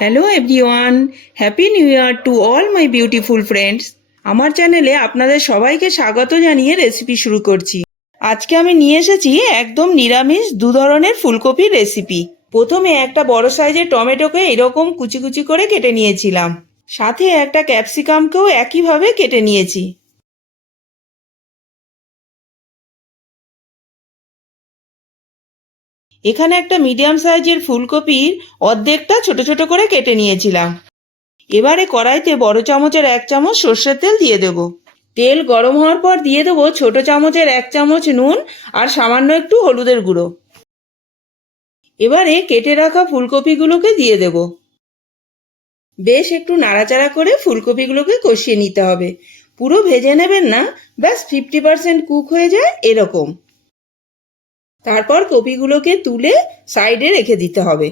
Hello everyone, happy new year to all my beautiful friends. আমার চ্যানেলে আপনাদের সবাইকে স্বাগত জানিয়ে রেসিপি শুরু করছি। আজকে আমি নিয়ে এসেছি একদম নিরামিষ দু ধরনের ফুলকপির রেসিপি। প্রথমে একটা বড় সাইজের টমেটোকে এরকম কুচি কুচি করে কেটে নিয়েছিলাম, সাথে একটা ক্যাপসিকামকেও একইভাবে কেটে নিয়েছি। এখানে একটা মিডিয়াম সাইজের ফুলকপির অর্ধেকটা ছোট ছোট করে কেটে নিয়েছিলাম। এবারে কড়াইতে বড় চামচের 1 চামচ সর্ষের তেল দিয়ে দেব। তেল গরম হওয়ার পর দিয়ে দেবো ছোট চামচের 1 চামচ নুন আর সামান্য একটু হলুদের গুঁড়ো। এবারে কেটে রাখা ফুলকপিগুলোকে দিয়ে দেব। বেশ একটু নাড়াচাড়া করে ফুলকপিগুলোকে কষিয়ে নিতে হবে। পুরো ভেজে নেবেন না, ব্যাস 50% কুক হয়ে যায় এরকম। তারপর কপিগুলোকে তুলে সাইডে রেখে দিতে হবে।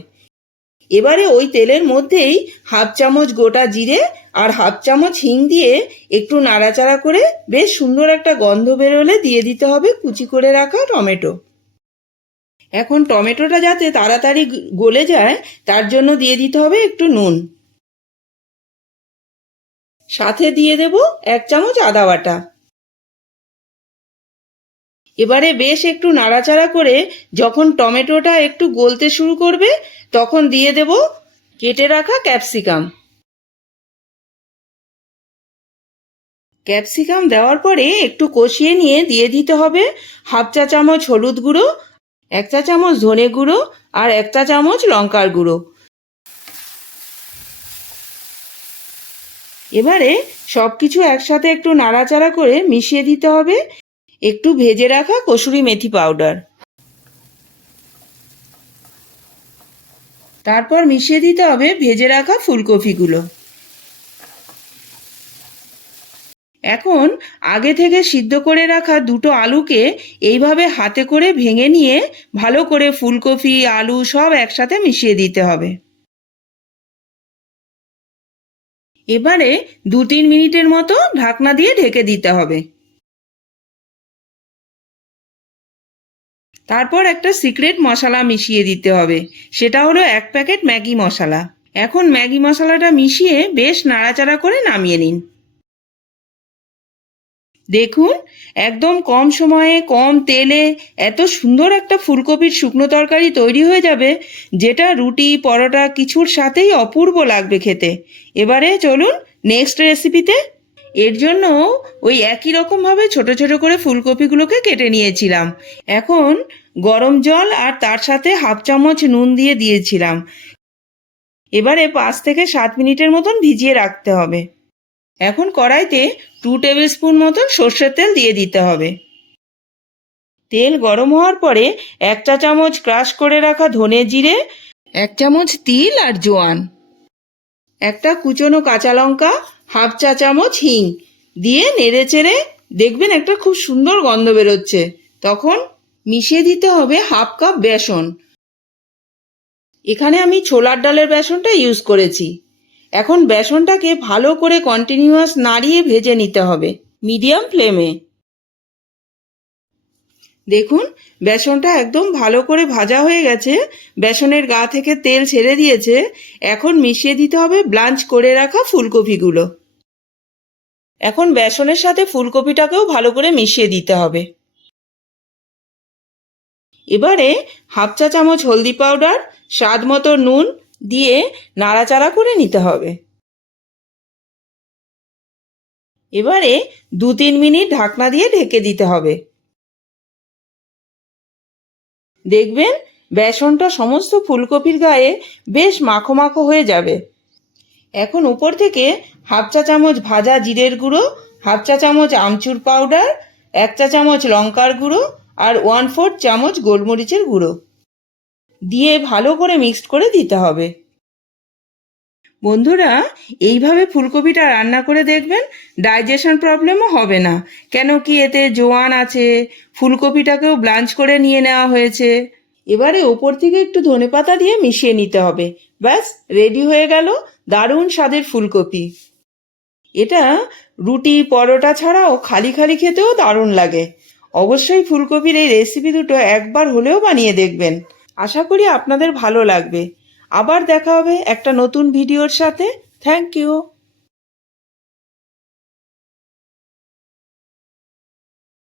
এবারে ওই তেলের মধ্যেই 1/2 চামচ গোটা জিরে আর 1/2 চামচ হিং দিয়ে একটু নাড়াচাড়া করে বেশ সুন্দর একটা গন্ধ বেরোলে দিয়ে দিতে হবে কুচি করে রাখা টমেটো। এখন টমেটোটা যাতে তাড়াতাড়ি গলে যায় তার জন্য দিয়ে দিতে হবে একটু নুন, সাথে দিয়ে দেব 1 চামচ আদা বাটা। এবারে বেশ একটু নাড়াচাড়া করে যখন টমেটোটা একটু গলতে শুরু করবে তখন দিয়ে দেব কেটে রাখা ক্যাপসিকাম। ক্যাপসিকাম দেওয়ার পরে একটু কষিয়ে নিয়ে দিয়ে দিতে হবে 1/2 চা চামচ হলুদ গুঁড়ো, 1 চা চামচ ধনে গুঁড়ো আর 1 চা চামচ লঙ্কার গুঁড়ো। এবারে সব কিছু একসাথে একটু নাড়াচাড়া করে মিশিয়ে দিতে হবে একটু ভেজে রাখা কসুরি মেথি পাউডার। তারপর মিশিয়ে দিতে হবে ভেজে রাখা ফুলকপিগুলো। এখন আগে থেকে সিদ্ধ করে রাখা দুটো আলুকে এইভাবে হাতে করে ভেঙে নিয়ে ভালো করে ফুলকপি আলু সব একসাথে মিশিয়ে দিতে হবে। এবারে 2-3 মিনিটের মতো ঢাকনা দিয়ে ঢেকে দিতে হবে। তারপর একটা সিক্রেট মশলা মিশিয়ে দিতে হবে, সেটা হলো 1 প্যাকেট ম্যাগি মশলা। এখন ম্যাগি মশলাটা মিশিয়ে বেশ নাড়াচাড়া করে নামিয়ে নিন। দেখুন, একদম কম সময়ে কম তেলে এত সুন্দর একটা ফুলকপির শুকনো তরকারি তৈরি হয়ে যাবে, যেটা রুটি পরোটা কিছুর সাথেই অপূর্ব লাগবে খেতে। এবারে চলুন নেক্সট রেসিপিতে। এর জন্য ওই একই রকমভাবে ছোট ছোট করে ফুলকপিগুলোকে কেটে নিয়েছিলাম। এখন গরম জল আর তার সাথে 1/2 চামচ নুন দিয়ে দিয়েছিলাম। এবারে 5 থেকে 7 মিনিটের মতন ভিজিয়ে রাখতে হবে। এখন কড়াইতে 2 টেবিল স্পুন মতন সর্ষের তেল দিয়ে দিতে হবে। তেল গরম হওয়ার পরে 1 চা চামচ ক্রাশ করে রাখা ধনে জিরে, 1 চামচ তিল আর জোয়ান, একটা কুচনো কাঁচা লঙ্কা, 1/2 চা চামচ হিং দিয়ে নেড়ে চেড়ে দেখবেন একটা খুব সুন্দর গন্ধ বেরোচ্ছে। তখন মিশিয়ে দিতে হবে 1/2 কাপ বেসন। এখানে আমি ছোলার ডালের বেসনটা ইউজ করেছি। এখন বেসনটাকে ভালো করে কন্টিনিউয়াস নাড়িয়ে ভেজে নিতে হবে মিডিয়াম ফ্লেমে। দেখুন, বেসনটা একদম ভালো করে ভাজা হয়ে গেছে, বেসনের গা থেকে তেল ছেড়ে দিয়েছে। এখন মিশিয়ে দিতে হবে ব্লাঞ্চ করে রাখা ফুলকপিগুলো। এখন বেসনের সাথে ফুলকপিটাকেও ভালো করে মিশিয়ে দিতে হবে। এবারে 1/2 চা চামচ হলদি পাউডার, স্বাদ মতো নুন দিয়ে নাড়াচাড়া করে নিতে হবে। এবারে 2-3 মিনিট ঢাকনা দিয়ে ঢেকে দিতে হবে। দেখবেন বেসনটা সমস্ত ফুলকপির গায়ে বেশ মাখো মাখো হয়ে যাবে। এখন উপর থেকে 1/2 চা চামচ ভাজা জিরের গুঁড়ো, 1/2 চা চামচ আমচুর পাউডার, 1 চা চামচ লঙ্কার গুঁড়ো আর 1/4 চামচ গোলমরিচের গুঁড়ো দিয়ে ভালো করে মিক্সড করে দিতে হবে। বন্ধুরা, এইভাবে ফুলকপিটা রান্না করে দেখবেন, ডাইজেশন প্রবলেমও হবে না। কেন কি এতে জোয়ান আছে, ফুলকপিটাকেও ব্লাঞ্চ করে নিয়ে নেওয়া হয়েছে। এবারে ওপর থেকে একটু ধনেপাতা দিয়ে মিশিয়ে নিতে হবে। ব্যাস রেডি হয়ে গেল দারুণ স্বাদের ফুলকপি। এটা রুটি পরোটা ছাড়াও খালি খালি খেতেও দারুণ লাগে। অবশ্যই ফুলকপির এই রেসিপি দুটো একবার হলেও বানিয়ে দেখবেন। আশা করি আপনাদের ভালো লাগবে। আবার দেখা হবে একটা নতুন ভিডিওর সাথে। Thank you.